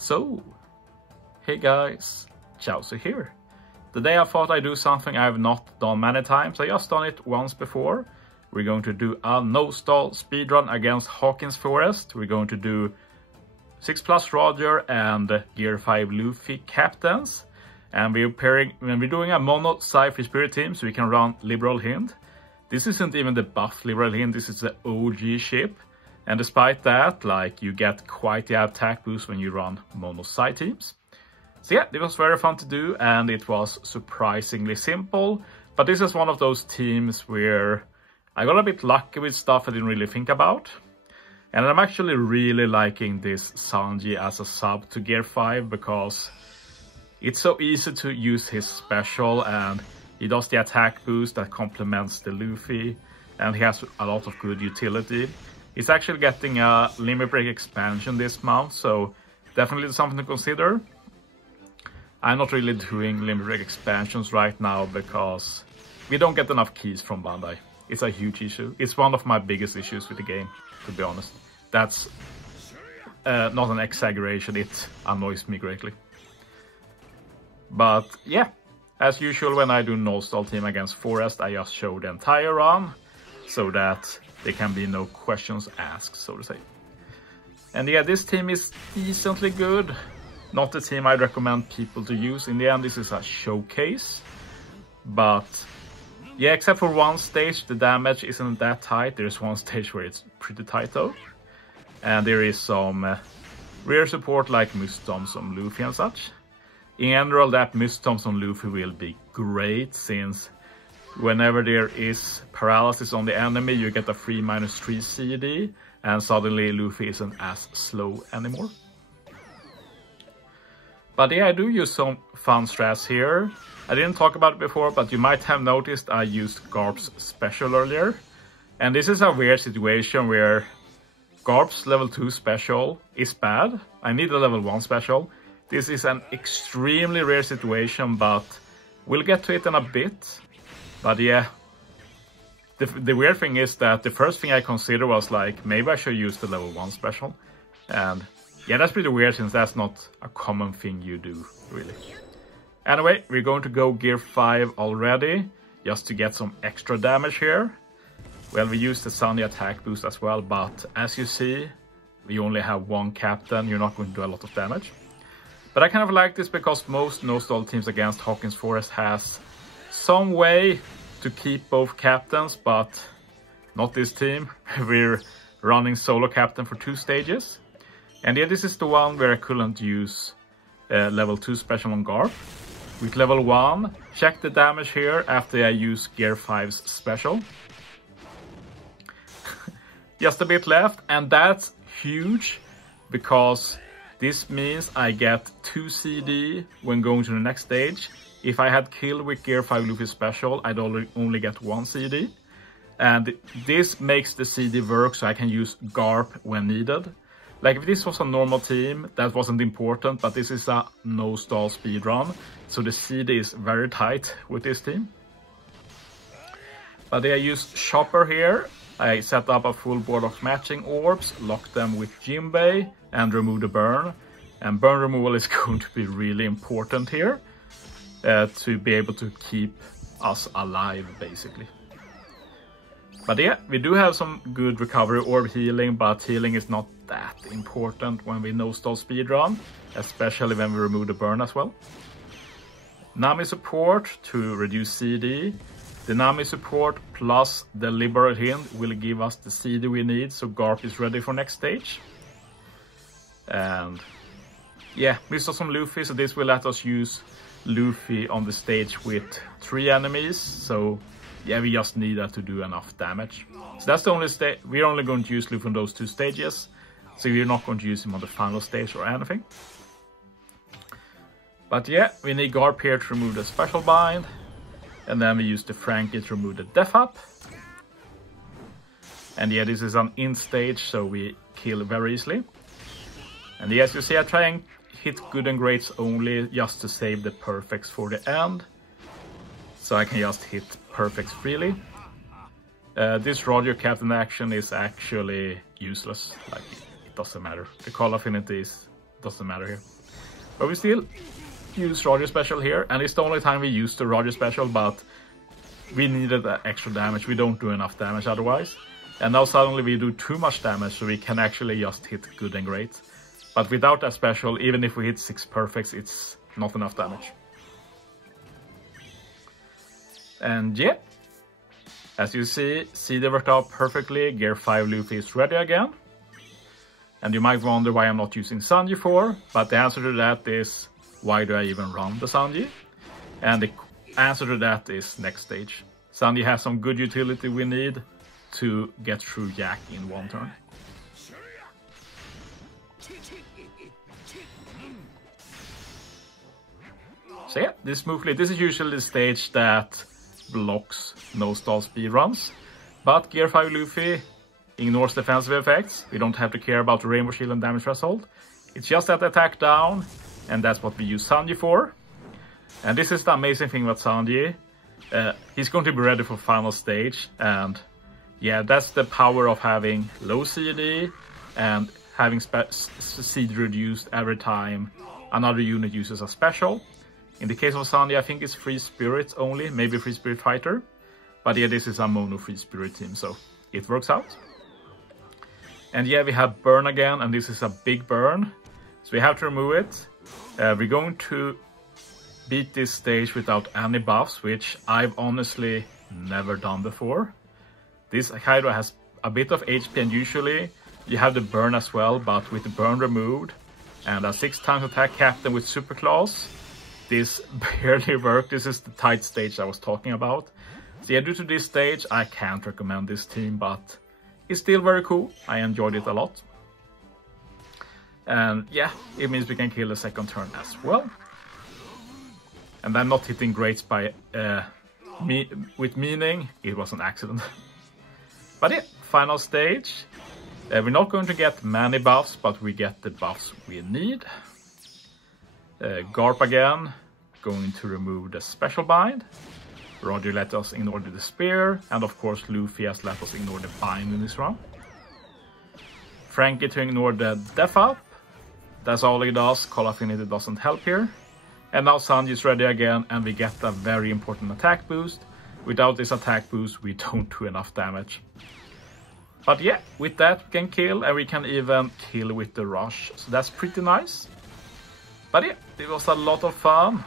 So, hey guys, Chauzu here. Today I thought I'd do something I've not done many times. I just done it once before. We're going to do a no-stall speedrun against Hawkins Forest. We're going to do 6+ Roger and Gear 5 Luffy captains. And we're doing a mono Cypher Spirit team, so we can run Liberal Hint. This isn't even the buff Liberal Hint, this is the OG ship. And despite that, like, you get quite the attack boost when you run mono side teams. So yeah, it was very fun to do, and it was surprisingly simple. But this is one of those teams where I got a bit lucky with stuff I didn't really think about. And I'm actually really liking this Sanji as a sub to Gear 5 because it's so easy to use his special, and he does the attack boost that complements the Luffy, and he has a lot of good utility. He's actually getting a limit break expansion this month, so definitely something to consider. I'm not really doing limit break expansions right now because we don't get enough keys from Bandai. It's a huge issue. It's one of my biggest issues with the game, to be honest. That's not an exaggeration, it annoys me greatly. But yeah, as usual when I do no-stall team against Forest, I just show the entire run so that there can be no questions asked, so to say. And yeah, this team is decently good. Not the team I'd recommend people to use. In the end, this is a showcase. But yeah, except for one stage, the damage isn't that tight. There's one stage where it's pretty tight though. And there is some rear support like Mustoms on Luffy and such. In general, that Mustoms on Luffy will be great, since whenever there is paralysis on the enemy, you get a free -3 CD, and suddenly Luffy isn't as slow anymore. But yeah, I do use some fun strats here. I didn't talk about it before, but you might have noticed I used Garp's special earlier. And this is a weird situation where Garp's level 2 special is bad. I need a level 1 special. This is an extremely rare situation, but we'll get to it in a bit. But yeah, the weird thing is that the first thing I considered was like, maybe I should use the level 1 special. And yeah, that's pretty weird since that's not a common thing you do, really. Anyway, we're going to go Gear 5 already, just to get some extra damage here. Well, we use the Sunny attack boost as well, but as you see, we only have one captain, you're not going to do a lot of damage. But I kind of like this because most no-stall teams against Hawkins Forest has some way to keep both captains, but not this team. We're running solo captain for 2 stages. And yeah, this is the one where I couldn't use level 2 special on Garp. With level 1, check the damage here after I use Gear 5's special. Just a bit left, and that's huge because this means I get 2 CD when going to the next stage. If I had killed with Gear 5 Luffy special, I'd only get 1 CD. And this makes the CD work so I can use Garp when needed. Like if this was a normal team, that wasn't important, but this is a no-stall speedrun, so the CD is very tight with this team. But I used Chopper here. I set up a full board of matching orbs, locked them with Jinbei, and remove the burn. And burn removal is going to be really important here to be able to keep us alive, basically. But yeah, we do have some good recovery orb healing, but healing is not that important when we no-stall speedrun, especially when we remove the burn as well. Nami support to reduce CD. The Nami support plus the Liberal Hint will give us the CD we need, so Garp is ready for next stage. And yeah, we saw some Luffy, so this will let us use Luffy on the stage with 3 enemies, so yeah, we just need that to do enough damage. So that's the only stage. We're only going to use Luffy on those 2 stages, so we're not going to use him on the final stage or anything. But yeah, we need Garp here to remove the special bind, and then we use the Frankie to remove the death up. And yeah, this is an in stage, so we kill very easily. And yeah, as you see, I try and hit good and greats only just to save the perfects for the end, so I can just hit perfects freely. This Roger Captain action is actually useless, like it doesn't matter. The call affinity is doesn't matter here. But we still use Roger Special here, and it's the only time we use the Roger Special, but we needed that extra damage. We don't do enough damage otherwise. And now suddenly we do too much damage, so we can actually just hit good and great. But without that special, even if we hit 6 perfects, it's not enough damage. And yeah, as you see CD worked out perfectly. Gear 5 Luffy is ready again. And you might wonder why I'm not using Sanji for, but the answer to that is, why do I even run the Sanji? And the answer to that is next stage. Sanji has some good utility we need to get through Yak in one turn. So yeah, this is usually the stage that blocks no stall speedruns, but Gear 5 Luffy ignores defensive effects. We don't have to care about the Rainbow Shield and damage threshold. It's just that attack down, and that's what we use Sanji for. And this is the amazing thing about Sanji. He's going to be ready for final stage, and yeah, that's the power of having low CD and having CD reduced every time another unit uses a special. In the case of Sanji, I think it's Free Spirit only, maybe Free Spirit Fighter. But yeah, this is a mono Free Spirit team, so it works out. And yeah, we have burn again, and this is a big burn, so we have to remove it. We're going to beat this stage without any buffs, which I've honestly never done before. This Hydra has a bit of HP, and usually you have the burn as well, but with the burn removed and a 6 times attack captain with super claws, this barely worked. This is the tight stage I was talking about. So yeah, due to this stage, I can't recommend this team, but it's still very cool. I enjoyed it a lot. And yeah, it means we can kill the second turn as well. And I'm not hitting greats by with meaning it was an accident. But yeah, final stage. We're not going to get many buffs, but we get the buffs we need. Garp again, going to remove the special bind. Roger let us ignore the spear, and of course Luffy has let us ignore the bind in this round. Frankie to ignore the death up. That's all he does. Call Affinity doesn't help here. And now Sanji is ready again, and we get a very important attack boost. Without this attack boost, we don't do enough damage. But yeah, with that we can kill, and we can even kill with the rush. So that's pretty nice. But yeah, it was a lot of fun.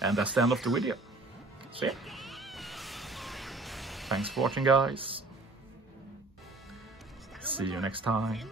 And that's the end of the video. So yeah. Thanks for watching, guys. See you next time.